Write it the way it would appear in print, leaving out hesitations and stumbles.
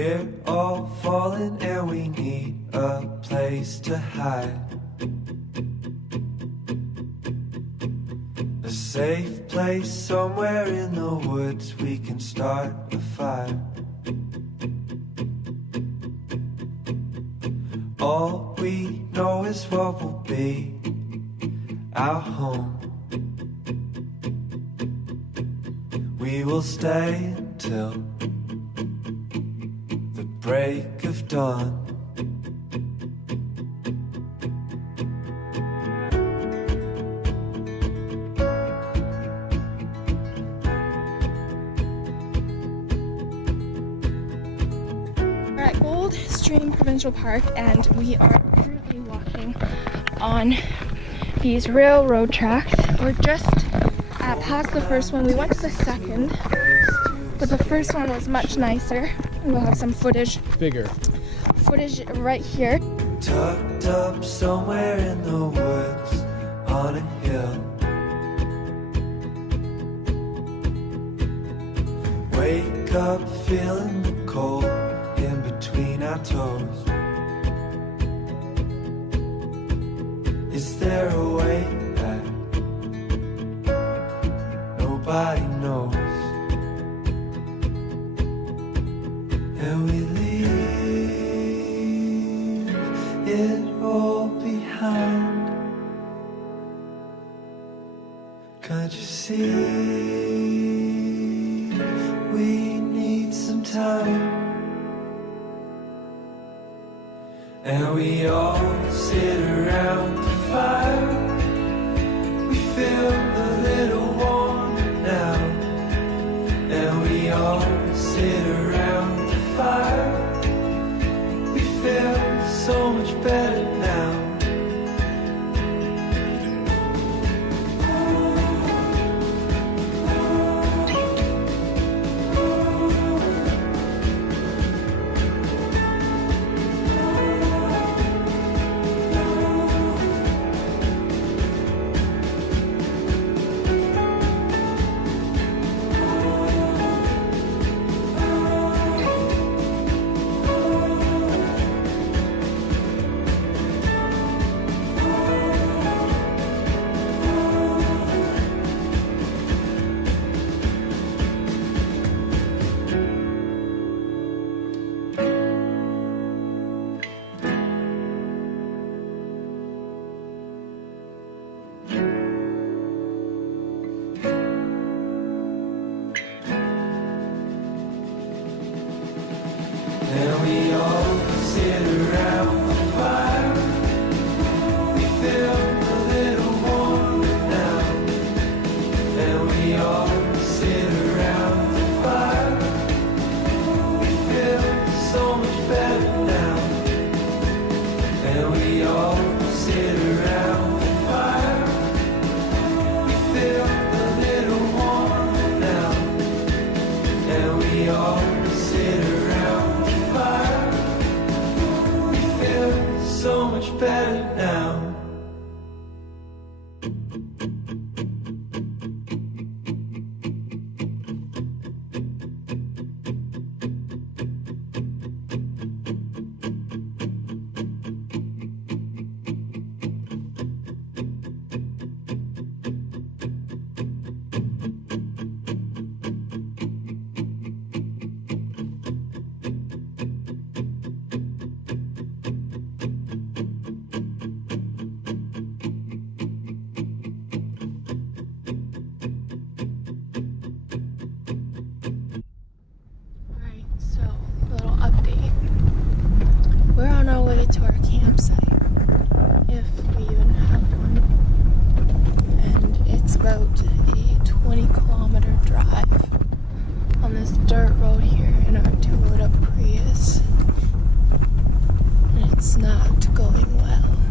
We're all falling and we need a place to hide. A safe place somewhere in the woods we can start a fire. All we know is what will be our home. We will stay until the break of dawn. We're at Goldstream Provincial Park and we are currently walking on these railroad tracks. We're just past the first one. We went to the second, but the first one was much nicer. We'll have some footage right here. Tucked up somewhere in the woods on a hill. Wake up feeling the cold in between our toes. Is there a way back? Nobody knows. And we leave it all behind. Can't you see? We need some time. And we all sit around the fire. We feel a little warmer now. And we all sit around the fire. We feel so much better now. And we all sit around the fire. We feel a little warmer now. And we all sit around the fire. We feel so much better now. And we all sit around the fire. We feel a little warmer now. And we all sit around the fire. We feel so much better now. We're on our way to our campsite, if we even have one, and it's about a 20-kilometer drive on this dirt road here in our Toyota Prius, and it's not going well.